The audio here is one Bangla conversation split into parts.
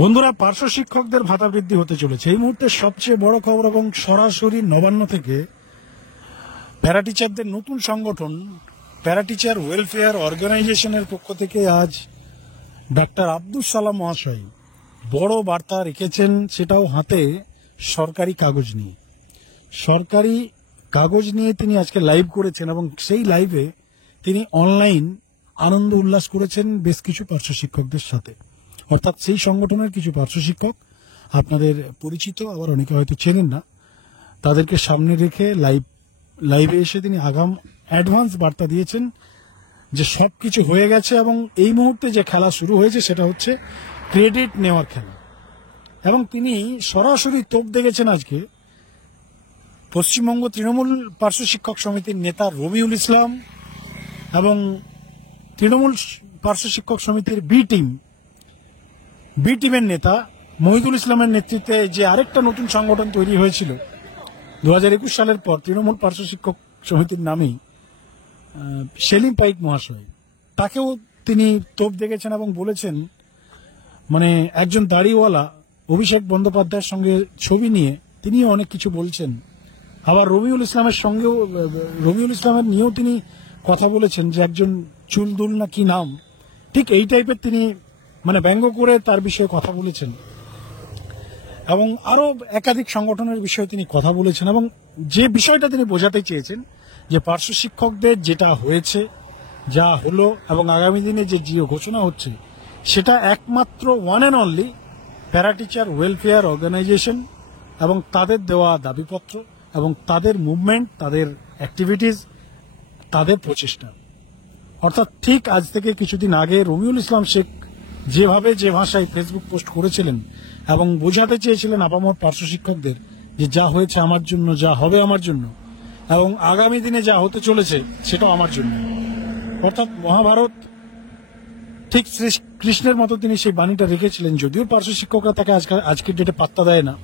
বন্ধুরা, পার্শ্ব শিক্ষকদের ভাতা বৃদ্ধি হতে চলেছে। এই মুহূর্তে সবচেয়ে বড় খবর এবং সরাসরি নবান্ন থেকে প্যারা টিচারদের নতুন সংগঠন প্যারা টিচার ওয়েলফেয়ার অর্গানাইজেশনের পক্ষ থেকে আজ ডাক্তার আব্দুল সালাম মহাশয় বড় বার্তা রেখেছেন, সেটাও হাতে সরকারি কাগজ নিয়ে। সরকারি কাগজ নিয়ে তিনি আজকে লাইভ করেছেন এবং সেই লাইভে তিনি অনলাইন আনন্দ উল্লাস করেছেন বেশ কিছু পার্শ্ব শিক্ষকদের সাথে। অর্থাৎ সেই সংগঠনের কিছু পার্শ্ব শিক্ষক আপনাদের পরিচিত, আবার অনেকে হয়তো চেনেন না, তাদেরকে সামনে রেখে লাইভে এসে তিনি আগাম অ্যাডভান্স বার্তা দিয়েছেন যে সবকিছু হয়ে গেছে এবং এই মুহূর্তে যে খেলা শুরু হয়েছে সেটা হচ্ছে ক্রেডিট নেওয়ার খেলা। এবং তিনি সরাসরি তোপ দেখেছেন আজকে পশ্চিমবঙ্গ তৃণমূল পার্শ্ব শিক্ষক সমিতির নেতা রবিউল ইসলাম এবং তৃণমূল পার্শ্ব শিক্ষক সমিতির বি টিমের নেতা মহিদুল ইসলামের নেতৃত্বে যে আরেকটা নতুন সংগঠন তৈরি হয়েছিল 2021 সালের পর তৃণমূল পার্শ্ব শিক্ষক সমিতির নামেই, সেলিম পাইক মহাশয়, তাকেও তিনি তোপ দেখেছেন এবং বলেছেন, মানে একজন দাড়িওয়ালা অভিষেক বন্দ্যোপাধ্যায়ের সঙ্গে ছবি নিয়ে তিনিও অনেক কিছু বলছেন। আবার রবিউল ইসলামের নিয়েও তিনি কথা বলেছেন যে একজন চুলদুল না কি নাম, ঠিক এই টাইপের তিনি মানে ব্যঙ্গ করে তার বিষয়ে কথা বলেছেন এবং আরো একাধিক সংগঠনের বিষয়ে তিনি কথা বলেছেন। এবং যে বিষয়টা তিনি বোঝাতে চেয়েছেন যে পার্শ্ব শিক্ষকদের যেটা হয়েছে, যা হলো এবং আগামী দিনে যে জিও ঘোষণা হচ্ছে, সেটা একমাত্র one and only para teacher welfare organisation এবং তাদের দেওয়া দাবিপত্র এবং তাদের মুভমেন্ট, তাদের অ্যাক্টিভিটিস, তাদের প্রচেষ্টা। অর্থাৎ ঠিক আজ থেকে কিছুদিন আগে রবিউল ইসলাম শেখ যেভাবে যে ভাষায় ফেসবুক পোস্ট করেছিলেন এবং বোঝাতে চেয়েছিলেন আপামর পার্শ্ব শিক্ষকদের যে যা হয়েছে আমার জন্য, যা হবে আমার জন্য এবং আগামী দিনে যা হতে চলেছে সেটাও আমার জন্য। অর্থাৎ মহাভারত ঠিক শ্রী কৃষ্ণের মতো তিনি সেই বাণীটা রেখেছিলেন। যদিও পার্শ্ব শিক্ষকরা তাকে আজকের ডেটে পাত্তা দেয় না,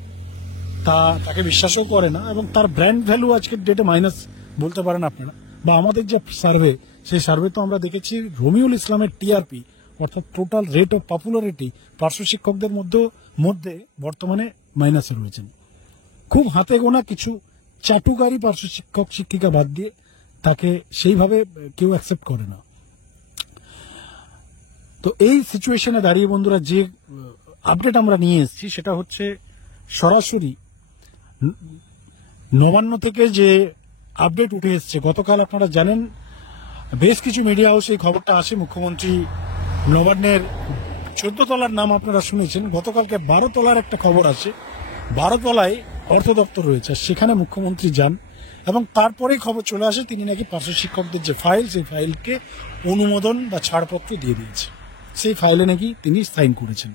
তাকে বিশ্বাসও করে না এবং তার ব্র্যান্ড ভ্যালু আজকের ডেটে মাইনাস বলতে পারেন আপনারা। বা আমাদের যে সার্ভে, সেই সার্ভে তো আমরা দেখেছি রবিউল ইসলামের টিআরপি অর্থাৎ টোটাল রেট অফ পপুলারিটি পার্শ্ব শিক্ষকদের মধ্যে বর্তমানে মাইনাসে রয়েছেন। খুব হাতে গোনা কিছু চাটুকারী পার্শ্ব শিক্ষক শিক্ষিকা বাদ দিয়ে তাকে সেইভাবে কেউ অ্যাকসেপ্ট করে না। তো এই সিচুয়েশনে দাঁড়িয়ে বন্ধুরা যে আপডেট আমরা নিয়ে এসেছি সেটা হচ্ছে সরাসরি নবান্ন থেকে যে আপডেট উঠে এসছে। গতকাল আপনারা জানেন বেশ কিছু মিডিয়া হাউসে এই খবরটা আসে, মুখ্যমন্ত্রী নবান্নের 14 তলার নাম আপনারা শুনেছেন। গতকালকে 12 তলার একটা খবর আছে, 12 তলায় অর্থ দপ্তর রয়েছে, সেখানে মুখ্যমন্ত্রী যান এবং তারপরেই খবর চলে আসে তিনি নাকি পার্শ্ব শিক্ষকদের যে ফাইল, সেই ফাইলকে অনুমোদন বা ছাড়পত্র দিয়ে দিয়েছে। সেই ফাইলে নাকি তিনি সাইন করেছেন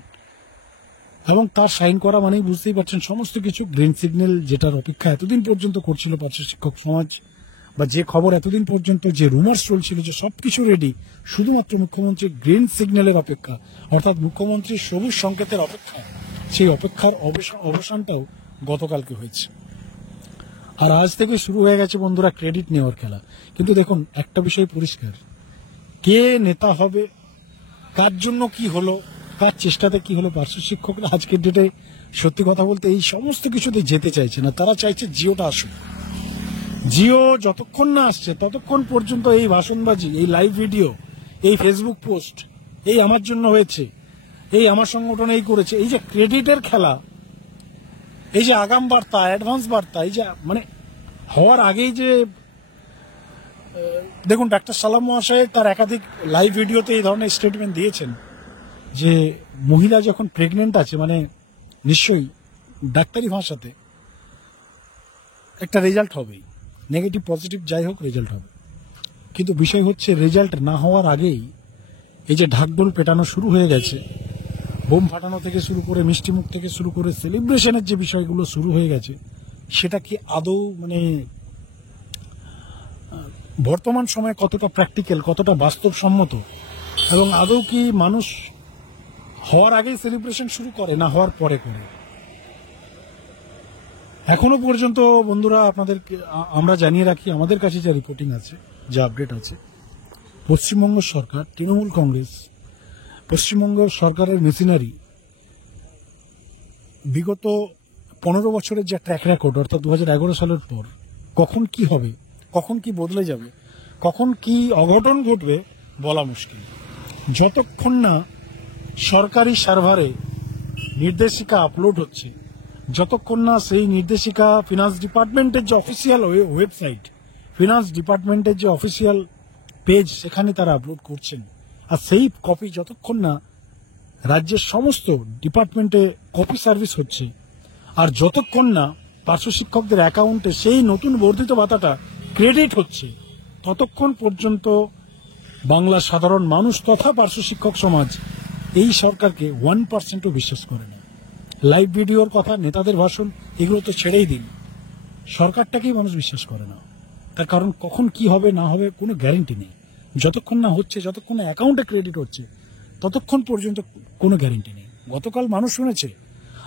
এবং তার সাইন করা মানেই বুঝতেই পারছেন সমস্ত কিছু গ্রিন সিগন্যাল, যেটার অপেক্ষা এতদিন পর্যন্ত করছিল পার্শ্ব শিক্ষক সমাজ, বা যে খবর এতদিন পর্যন্ত যে রুমার্স চলছিল যে সবকিছু রেডি, শুধুমাত্র মুখ্যমন্ত্রী গ্রিন সিগন্যালের অপেক্ষা, অর্থাৎ মুখ্যমন্ত্রীর সবুজ সংকেতের অপেক্ষা। সেই অপেক্ষার অবসানটাও গতকালকে হয়েছে। আর আজ থেকে শুরু হয়ে গেছে বন্ধুরা ক্রেডিট নেওয়ার খেলা। কিন্তু দেখুন একটা বিষয় পরিষ্কার, কে নেতা হবে, কার জন্য কি হলো, কার চেষ্টাতে কি হলো, পার্শ্ব শিক্ষকরা আজকের ডেটে সত্যি কথা বলতে এই সমস্ত কিছুতে যেতে চাইছে না। তারা চাইছে জিওটা আসুক। জিও যতক্ষণ না আসছে ততক্ষণ পর্যন্ত এই ভাষণবাজি, এই লাইভ ভিডিও, এই ফেসবুক পোস্ট, এই আমার জন্য হয়েছে, এই আমার সংগঠন এই করেছে, এই যে ক্রেডিটের খেলা, এই যে আগাম বার্তা, অ্যাডভান্স বার্তা, এই যে মানে হওয়ার আগেই যে দেখুন ডাক্তার সালাম মহাশয় তার একাধিক লাইভ ভিডিওতে এই ধরনের স্টেটমেন্ট দিয়েছেন যে মহিলা যখন প্রেগনেন্ট আছে মানে নিশ্চয়ই ডাক্তারি ভাষাতে একটা রেজাল্ট হবেই, নেগেটিভ পজিটিভ যাই হোক রেজাল্ট হবে। কিন্তু বিষয় হচ্ছে রেজাল্ট না হওয়ার আগেই এই যে ঢাকঢোল পেটানো শুরু হয়ে গেছে, বোম ফাটানো থেকে শুরু করে মিষ্টিমুখ থেকে শুরু করে সেলিব্রেশনের যে বিষয়গুলো শুরু হয়ে গেছে, সেটা কি আদৌ মানে বর্তমান সময়ে কতটা প্র্যাকটিক্যাল, কতটা বাস্তবসম্মত এবং আদৌ কি মানুষ হওয়ার আগেই সেলিব্রেশন শুরু করে না হওয়ার পরে করে? এখনো পর্যন্ত বন্ধুরা আপনাদেরকে আমরা জানিয়ে রাখি, আমাদের কাছে যা রিপোর্টিং আছে, যা আপডেট আছে, পশ্চিমবঙ্গ সরকার, তৃণমূল কংগ্রেস, পশ্চিমবঙ্গ সরকারের মেশিনারি বিগত 15 বছরের যে ট্র্যাক রেকর্ড, অর্থাৎ 2011 সালের পর কখন কি হবে, কখন কি বদলে যাবে, কখন কি অঘটন ঘটবে বলা মুশকিল। যতক্ষণ না সরকারি সার্ভারে নির্দেশিকা আপলোড হচ্ছে, যতক্ষণ না সেই নির্দেশিকা ফিনান্স ডিপার্টমেন্টের যে অফিসিয়াল ওয়েবসাইট, ফিনান্স ডিপার্টমেন্টের যে অফিসিয়াল পেজ, সেখানে তারা আপলোড করছেন, আর সেই কপি যতক্ষণ না রাজ্যের সমস্ত ডিপার্টমেন্টে কপি সার্ভিস হচ্ছে, আর যতক্ষণ না পার্শ্ব শিক্ষকদের অ্যাকাউন্টে সেই নতুন বর্ধিত ভাতাটা ক্রেডিট হচ্ছে, ততক্ষণ পর্যন্ত বাংলার সাধারণ মানুষ তথা পার্শ্ব শিক্ষক সমাজ এই সরকারকে 1%ও বিশ্বাস করে না। লাইভ ভিডিওর কথা, নেতাদের ভাষণ, এগুলো তো ছেড়েই দিন, সরকারটাকেই মানুষ বিশ্বাস করে না। তার কারণ কখন কি হবে না হবে কোনো গ্যারেন্টি নেই। যতক্ষণ না হচ্ছে, যতক্ষণ না অ্যাকাউন্টে ক্রেডিট হচ্ছে, ততক্ষণ পর্যন্ত কোনো গ্যারেন্টি নেই। গতকাল মানুষ শুনেছে।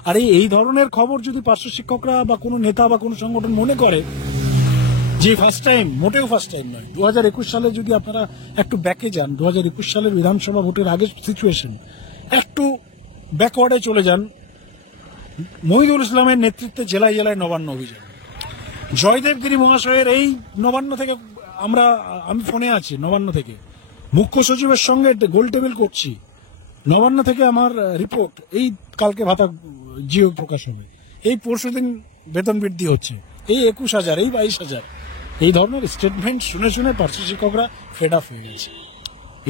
আর এই ধরনের খবর যদি পার্শ্ব শিক্ষকরা বা কোনো নেতা বা কোনো সংগঠন মনে করে যে ফার্স্ট টাইম, মোটেও ফার্স্ট টাইম নয়। 2021 সালে যদি আপনারা একটু ব্যাকে যান, 2021 সালের বিধানসভা ভোটের আগের সিচুয়েশন, একটু ব্যাকওয়ার্ডে চলে যান, মহিদুল ইসলামের নেতৃত্বে জেলায় জেলায় নবান্ন অভিযান, জয়দেব গিরি মহাশয়ের এই নবান্ন থেকে আমি ফোনে আছি, নবান্ন থেকে মুখ্য সচিবের সঙ্গে গোল টেবিল করছি, নবান্ন থেকে আমার রিপোর্ট, এই কালকে ভাতা জিও প্রকাশ হবে, এই পরশুদিন বেতন বৃদ্ধি হচ্ছে, এই 21,000, এই 22,000, এই ধরনের স্টেটমেন্ট শুনে শুনে পার্শ্ব শিক্ষকরা ফেড আপ হয়ে গেছে।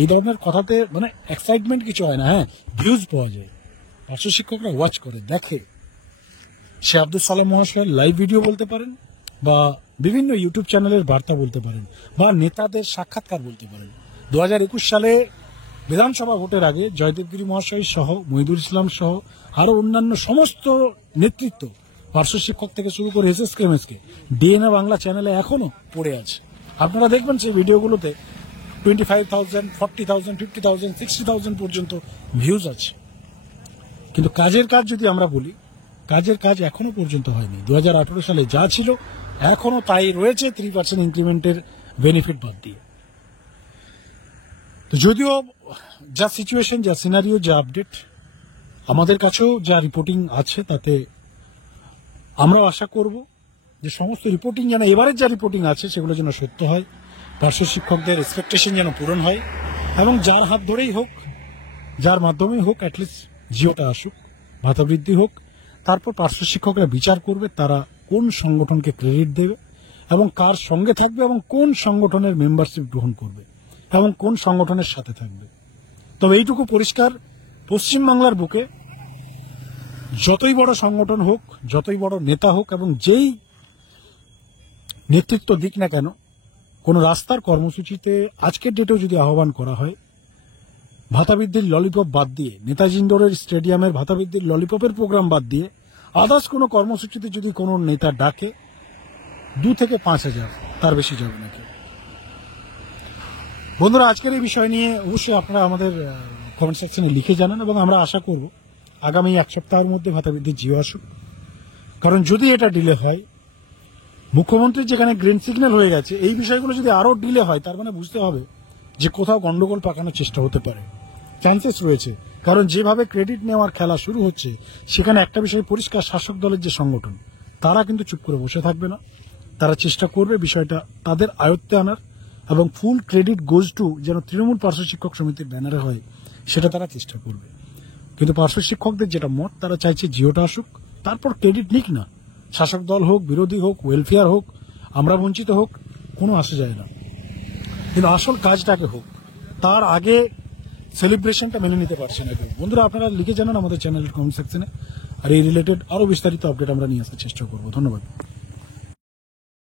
এই ধরনের কথাতে মানে এক্সাইটমেন্ট কিছু হয় না, হ্যাঁ ভিউজ পাওয়া যায়, পার্শ্ব শিক্ষকরা ওয়াচ করে দেখে। সে আব্দুল সালাম মহাশয়ের লাইভ ভিডিও বলতে পারেন, বা বিভিন্ন ইউটিউব চ্যানেলের বার্তা বলতে পারেন, বা নেতাদের সাক্ষাৎকার বলতে পারেন। 2021 সালে বিধানসভা ভোটের আগে জয়দেবগিরি মহাশয় সহ, মহিদুল ইসলাম সহ আরো অন্যান্য সমস্ত নেতৃত্ব, পার্শ্ব শিক্ষক থেকে শুরু করে এসএসকে এমএসকে, ডিএনএ বাংলা চ্যানেলে এখনো পড়ে আছে। আপনারা দেখবেন সেই ভিডিওগুলোতে 25,000, 40,000, 50,000, 60,000 পর্যন্ত ভিউজ আছে। কিন্তু কাজের কাজ যদি আমরা বলি, কাজের কাজ এখনো পর্যন্ত হয়নি। 2018 সালে যা ছিল এখনো তাই রয়েছে, 3% ইনক্রিমেন্টের বেনিফিট বাদ দিয়ে। তো যদিও যা সিচুয়েশন, যা সিনারিও, যা আপডেট আমাদের কাছেও যা রিপোর্টিং আছে, তাতে আমরাও আশা করব যে সমস্ত রিপোর্টিং যেন, এবারের যা রিপোর্টিং আছে সেগুলো যেন সত্য হয়, পার্শ্ব শিক্ষকদের এক্সপেকটেশন যেন পূরণ হয়, এবং যার হাত ধরেই হোক, যার মাধ্যমেই হোক, অ্যাটলিস্ট জিওটা আসুক, ভাতা বৃদ্ধি হোক। তারপর পার্শ্ব শিক্ষকরা বিচার করবে তারা কোন সংগঠনকে ক্রেডিট দেবে এবং কার সঙ্গে থাকবে, এবং কোন সংগঠনের মেম্বারশিপ গ্রহণ করবে, এবং কোন সংগঠনের সাথে থাকবে। তবে এইটুকু পরিষ্কার, পশ্চিমবাংলার বুকে যতই বড় সংগঠন হোক, যতই বড় নেতা হোক, এবং যেই নেতৃত্ব দিক না কেন, কোন রাস্তার কর্মসূচিতে আজকের ডেটেও যদি আহ্বান করা হয়, ভাতা বৃদ্ধির ললিপপ বাদ দিয়ে, নেতাজি ইন্ডোরের স্টেডিয়ামের ভাতা বৃদ্ধির ললিপপের প্রোগ্রাম বাদ দিয়ে আদার্স কোনো কর্মসূচিতে যদি কোনো নেতা ডাকে, 2 থেকে 5,000, তার বেশি যাবে নাকি। বন্ধুরা, আজকের এই বিষয় নিয়ে অবশ্যই আপনারা আমাদের কমেন্ট সেকশনে লিখে জানান, এবং আমরা আশা করব আগামী 1 সপ্তাহের মধ্যে ভাতা বৃদ্ধির জিও আসুক। কারণ যদি এটা ডিলে হয়, মুখ্যমন্ত্রীর যেখানে গ্রিন সিগন্যাল হয়ে গেছে, এই বিষয়গুলো যদি আরো ডিলে হয়, তার মানে বুঝতে হবে যে কোথাও গন্ডগোল পাকানোর চেষ্টা হতে পারে, চান্সেস রয়েছে। কারণ যেভাবে ক্রেডিট নেওয়ার খেলা শুরু হচ্ছে, সেখানে একটা বিষয় পরিষ্কার, শাসক দলের যে সংগঠন, তারা কিন্তু চুপ করে বসে থাকবে না, তারা চেষ্টা করবে বিষয়টা তাদের আয়ত্তে আনার, এবং ফুল ক্রেডিট গোজ টু যেন তৃণমূল পার্শ্ব শিক্ষক সমিতির ব্যানারে হয়, সেটা তারা চেষ্টা করবে। কিন্তু পার্শ্ব শিক্ষকদের যেটা মত, তারা চাইছে জিওটা আসুক, তারপর ক্রেডিট নিক না, শাসক দল হোক, বিরোধী হোক, ওয়েলফেয়ার হোক, আমরা বঞ্চিত হোক, কোনো আসে যায় না, কিন্তু আসল কাজটাকে হোক, তার আগে সেলিব্রেশনটা মেনে নিতে পারছে না কেউ। বন্ধুরা, আপনারা লিখে জানান আমাদের চ্যানেলের কমেন্ট সেকশনে, আর এই রিলেটেড আরো বিস্তারিত আপডেট আমরা নিয়ে আসার চেষ্টা করবো। ধন্যবাদ।